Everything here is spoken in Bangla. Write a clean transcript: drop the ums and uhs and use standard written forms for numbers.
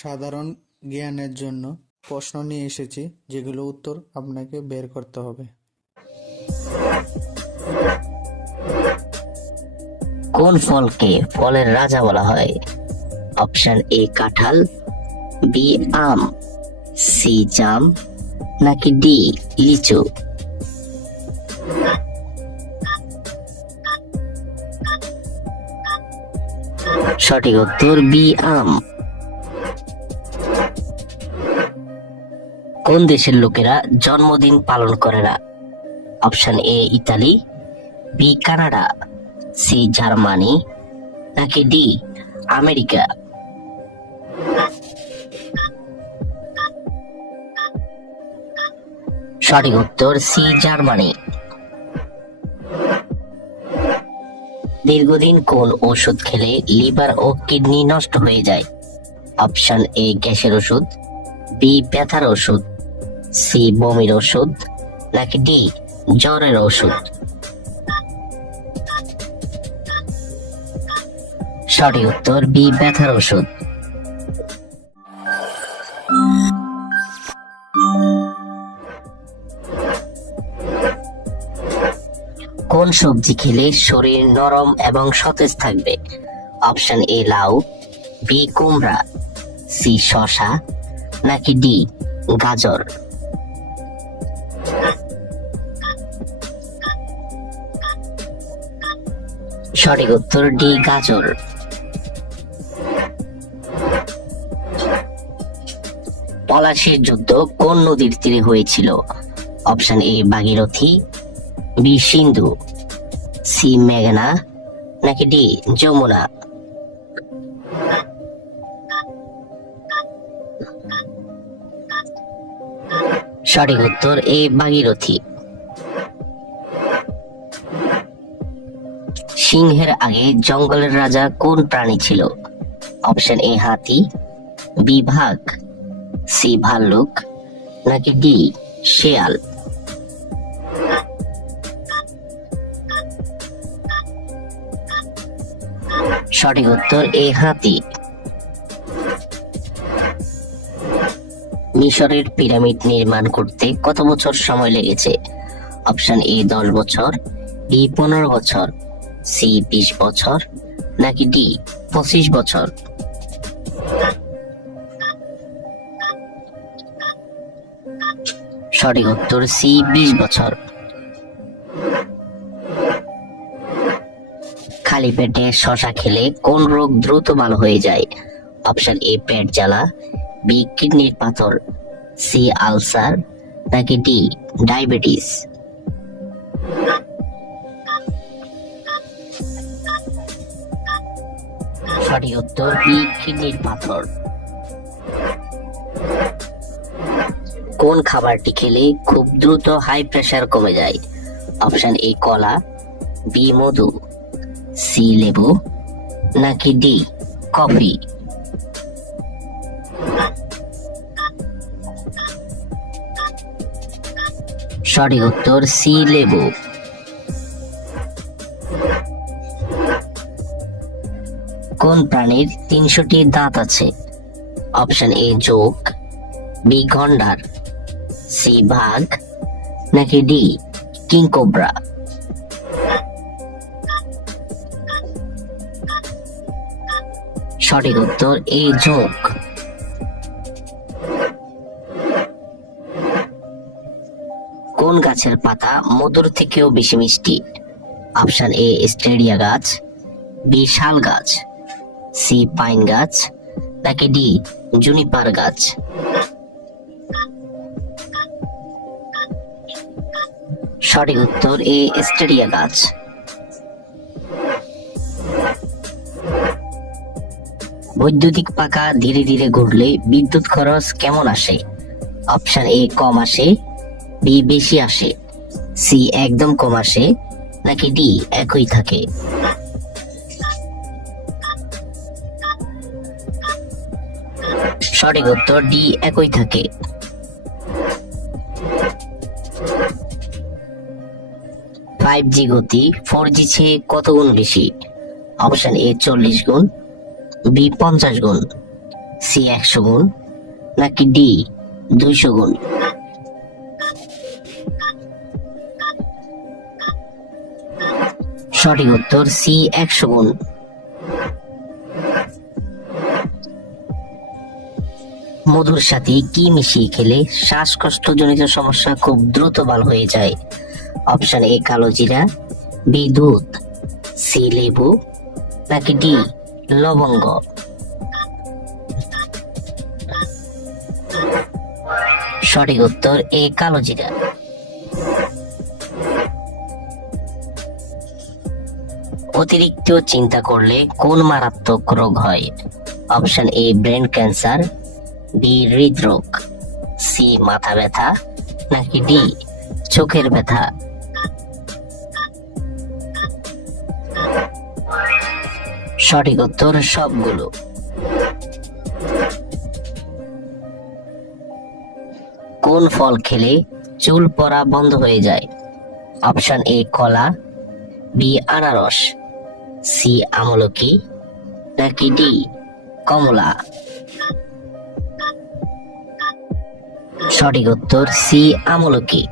সাধারণ জ্ঞানের জন্য প্রশ্ন নিয়ে এসেছি, যেগুলো উত্তর আপনাকে বের করতে হবে। কোন ফলকে ফলের রাজা বলা হয়? অপশন এ কাঁঠাল, বি আম, সি জাম, নাকি ডি লিচু? সঠিক উত্তর বি আম। কোন দেশের লোকেরা জন্মদিন পালন করে না? Option A Italy, B Canada, C Germany, নাকি ডি আমেরিকা? সঠিক উত্তর সি জার্মানি। দীর্ঘদিন কোন ওষুধ খেলে লিভার ও কিডনি নষ্ট হয়ে যায়? অপশন এ গ্যাসের ওষুধ, বি ব্যথার ওষুধ, সি বমির ওষুধ, নাকি ডি জ্বরের ওষুধ? সঠিক উত্তর বি ব্যথার ওষুধ। কোন সবজি খেলে শরীর নরম এবং সতেজ থাকবে? অপশন এ লাউ, বি কুমড়া, সি শসা, নাকি ডি গাজর? সঠিক উত্তর ডি গাজর। পলাশীর যুদ্ধ কোন নদীর তীরে হয়েছিল? Option A Bhagirathi, B Sindhu, C মেঘনা, নাকি ডি যমুনা? সঠিক উত্তর এ ভাগীরথী। সিংহের আগে জঙ্গলের রাজা কোন প্রাণী ছিল? অপশন এ হাতি, বি বাঘ, সি ভাল্লুক, নাকি ডি শেয়াল? সঠিক উত্তর এ হাতি। মিশরের পিরামিড নির্মাণ করতে কত বছর সময় লেগেছে? অপশন এ 10 বছর, বি 15 বছর, সি 20 বছর, নাকি ডি 25 বছর? সঠিক উত্তর সি 20 বছর। খালি পেটে শশা খেলে কোন রোগ দ্রুত ভালো হয়ে যায়? অপশন এ পেট জ্বালা, বি কিডনির পাথর, সি আলসার, নাকি ডি ডায়াবেটিস? সঠিক উত্তর বি কিডনির পাথর। কোন খাবারটি খেলে খুব দ্রুত হাই প্রেসার কমে যায়? অপশন এ কলা, বি মধু, সি লেবু, নাকি ডি কফি? সঠিক উত্তর সি লেবু। কোন প্রাণীর 300টি দাঁত আছে? অপশন এ জোক, বি গন্ডার, সি বাঘ, নাকি ডি কিংকোব্রা? সঠিক উত্তর এ জোক। কোন গাছের পাতা মধুর থেকেও বেশি মিষ্টি? অপশন এ স্টেডিয়া গাছ, বি শাল গাছ, সি পাইন গাছ, নাকি ডি জুনিপার গাছ? সঠিক উত্তর এ স্টেডিয়া গাছ। বৈদ্যুতিক পাখা ধীরে ধীরে ঘুরলে বিদ্যুৎ খরচ কেমন আসে? অপশন এ কম আসে, বি বেশি আসে, সি একদম কম আসে, নাকি ডি একই থাকে? সঠিক উত্তর ডি একই থাকে। 5G গতি 4G চেয়ে কত গুণ বেশি? অপশন এ 40 গুণ, বি 50 গুণ, সি 100 গুণ নাকি ডি 200 গুণ? সঠিক উত্তর সি 100 গুণ। মধুর সাথে কি মিশিয়ে খেলে শ্বাসকষ্টজনিত সমস্যা খুব দ্রুত ভালো হয়ে যায়? অপশন এ কালো জিরা, বি দুধ, সি লেবু নাকি ডি লবঙ্গ? সঠিক উত্তর এ কালো জিরা। অতিরিক্ত চিন্তা করলে কোন মারাত্মক রোগ হয়? Option A brain cancer, B হৃদরোগ, সি মাথা ব্যথা নাকি ডি চোখের ব্যথা? সঠিক উত্তর সবগুলো। কোন ফল খেলে চুল পড়া বন্ধ হয়ে যায়? অপশন এ কলা, বি আনারস, সি আমলকি নাকি ডি কমলা? সঠিক উত্তর সি আমলকি।